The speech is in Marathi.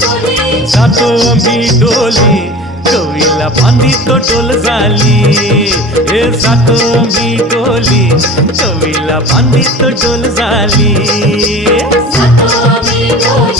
जातो आम्ही डोली कवीला बांधी तो डोल झाली हे जातो आम्ही डोली कवीला बांधी तो डोल झाली जातो आम्ही डोली